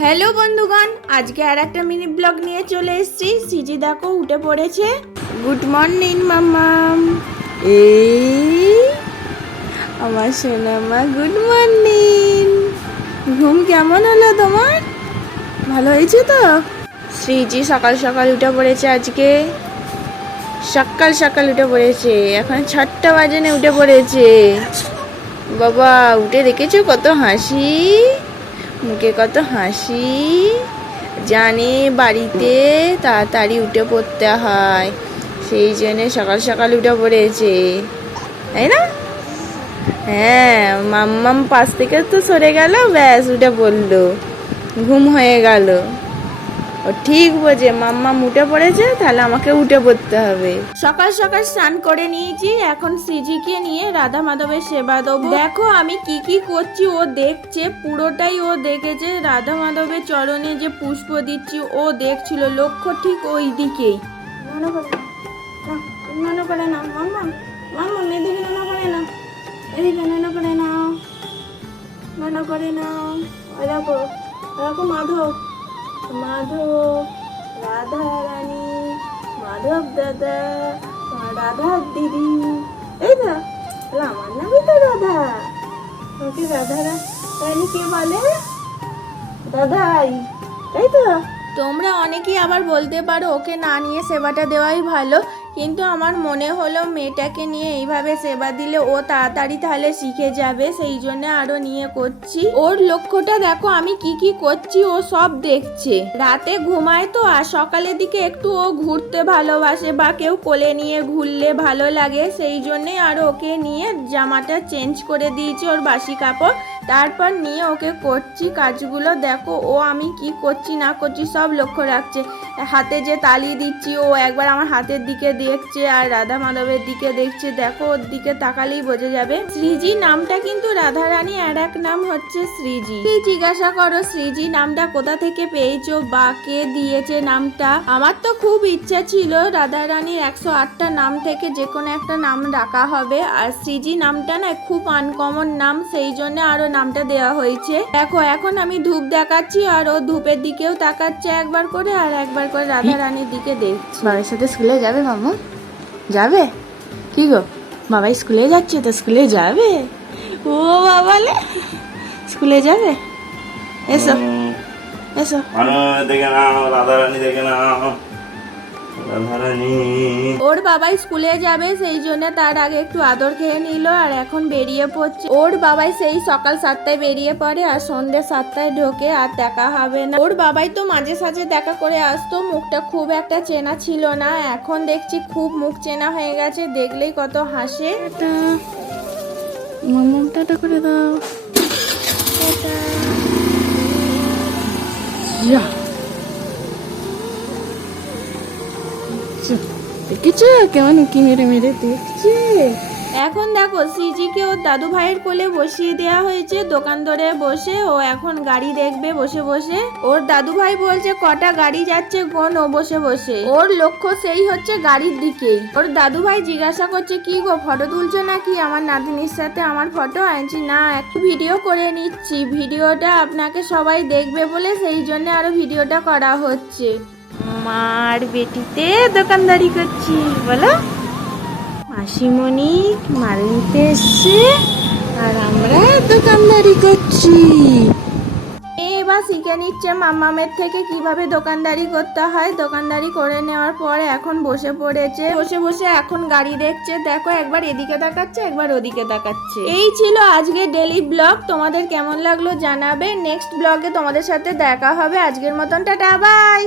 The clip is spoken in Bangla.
হ্যালো বন্ধুগণ, আজকে আর একটা মিনি ব্লগ নিয়ে চলে এসেছি। সিজি দেখো উঠে পড়েছে। গুড মর্নিং মাম্মাম এই আমার সোনামা গুড মর্নিং ঘুম কেমন হলো তোমার? ভালো হয়েছে তো? শ্রীজি সকাল সকাল উঠে পড়েছে আজকে। সকাল সকাল উঠে পড়েছে। এখন ছটা বাজে উঠে পড়েছে। বাবা, উঠে দেখেছ কত হাসি? মুখে কত হাসি। জানে বাড়িতে তাড়াতাড়ি উঠে পড়তে হয়। সেই জন্যে সকাল সকাল উঠে পড়েছে। তাই না? হ্যাঁ মাম্মাম পাশ থেকে তো সরে গেল, ব্যাস উঠে পড়ল। ঘুম হয়ে গেল। ও ঠিক বোঝে মাম্মা উঠে পড়েছে তাহলে আমাকে উঠে পড়তে হবে। সকাল সকাল স্নান করে নিয়েছি এখন সিজিকে নিয়ে রাধা মাধবের সেবা দেবো। দেখো আমি কি কি করছি ও দেখছে পুরোটাই ও দেখেছে। রাধা মাধবের চরণে যে পুষ্প দিচ্ছি ও দেখছিল লক্ষ্য ঠিক ওই দিকেই। মনে করে না মনে করে না মাম্মা মাম্মা এদিকে মনে করে না এদিকে মনে করে না মনে করে না ওই দেখো মাধব মাধব রাধা রানী মাধব দাদা রাধা দিদি এই তো আমার নামই তো রাধা। ওকে রাধা রানী কে বলে? দাদাই। তাই তো। তোমরা অনেকেই আবার বলতে পারো, ওকে না নিয়ে সেবাটা দেওয়াই ভালো। কিন্তু আমার মনে হলো মেয়েটাকে নিয়ে এইভাবে সেবা দিলে ও তাড়াতাড়ি তাহলে শিখে যাবে, সেই জন্য আরও নিয়ে করছি। ওর লক্ষ্যটা দেখো, আমি কি কি করছি, ও সব দেখছে। রাতে ঘুমায় তো, আর সকালের দিকে একটু ও ঘুরতে ভালোবাসে বা কেউ কোলে নিয়ে ঘুরলে ভালো লাগে, সেই জন্যে আর ওকে নিয়ে জামাটা চেঞ্জ করে দিয়েছি, ওর বাসি কাপড়। তারপর নিয়ে ওকে করছি কাজগুলো। দেখো, ও আমি কি করছি, না করছি, সব লক্ষ্য রাখছে। হাতে যে তালি দিচ্ছি, ও একবার আমার হাতের দিকে দেখছে আর রাধা মাধবের দিকে দেখছে। দেখো, ওর দিকে তাকালেই বোঝা যাবে। শ্রীজি নামটা কিন্তু রাধা রানী আর এক নাম হচ্ছে শ্রীজি। কি জিজ্ঞাসা করো শ্রীজি, নামটা কোথা থেকে পেয়েছ বা কে দিয়েছে নামটা? আমার তো খুব ইচ্ছা ছিল রাধা রানীর একশো আটটা নাম থেকে যে কোনো একটা নাম রাখা হবে। আর শ্রীজি নামটা না খুব আনকমন নাম, সেই জন্য আরও নামটা দেওয়া হয়েছে। দেখো এখন আমি ধূপ দেখাচ্ছি আর ও ধূপের দিকেও তাকাচ্ছে একবার করে আর একবার করে রাধা রানীর দিকে দেখছি। বাবার সাথে স্কুলে যাবে মামু? যাবে? কি গো? বাবা স্কুলে যাচ্ছে তো স্কুলে যাবে? ও বাবা বাবালে স্কুলে যাবে? এসো এসো। দেখে নাও রাধারানী দেখে নাও। ওর বাবাই স্কুলে যাবে সেই জন্য তার আগে একটু আদর খেয়ে নিল আর এখন বেরিয়ে পড়ছে। ওর বাবাই সেই সকাল সাতটায় বেরিয়ে পড়ে আর সন্ধ্যে সাতটায় ঢোকে আর দেখা হবে না। ওর বাবাই তো মাঝে সাঝে দেখা করে আসতো মুখটা খুব একটা চেনা ছিল না। এখন দেখছি খুব মুখ চেনা হয়ে গেছে দেখলেই কত হাসে। করে দাও। যা দেখেছ কেমন কি মেরে মেরে দেখছে? এখন দেখো, সিজিকে ওর দাদু ভাইয়ের কোলে বসিয়ে দেওয়া হয়েছে। দোকান ধরে বসে ও এখন গাড়ি দেখবে বসে বসে। ওর দাদু ভাই বলছে, কটা গাড়ি যাচ্ছে কোন? ও বসে বসে। ওর লক্ষ্য সেই হচ্ছে গাড়ির দিকেই ওর দাদু ভাই জিজ্ঞাসা করছে, কি গো, ফটো তুলছো নাকি? আমার নাতনির সাথে আমার ফটো আনছি। না, একটু ভিডিও করে নিচ্ছি। ভিডিওটা আপনাকে সবাই দেখবে বলে সেই জন্য আরও ভিডিওটা করা হচ্ছে। মার বেটিতে দোকানদারি করছি, বলো। মাসিমণি মাল নিতে এসছে আর আমরা দোকানদারি করছি। এবার শিখে নিচ্ছে মামামের থেকে কীভাবে দোকানদারি করতে হয়। দোকানদারি করে নেওয়ার পরে এখন বসে পড়েছে। বসে বসে এখন গাড়ি দেখছে। দেখো, একবার এদিকে তাকাচ্ছে একবার ওদিকে তাকাচ্ছে এই ছিল আজকে ডেলি ব্লগ তোমাদের কেমন লাগল জানাবে। নেক্সট ব্লগে তোমাদের সাথে দেখা হবে। আজকের মতন, টাটা বাই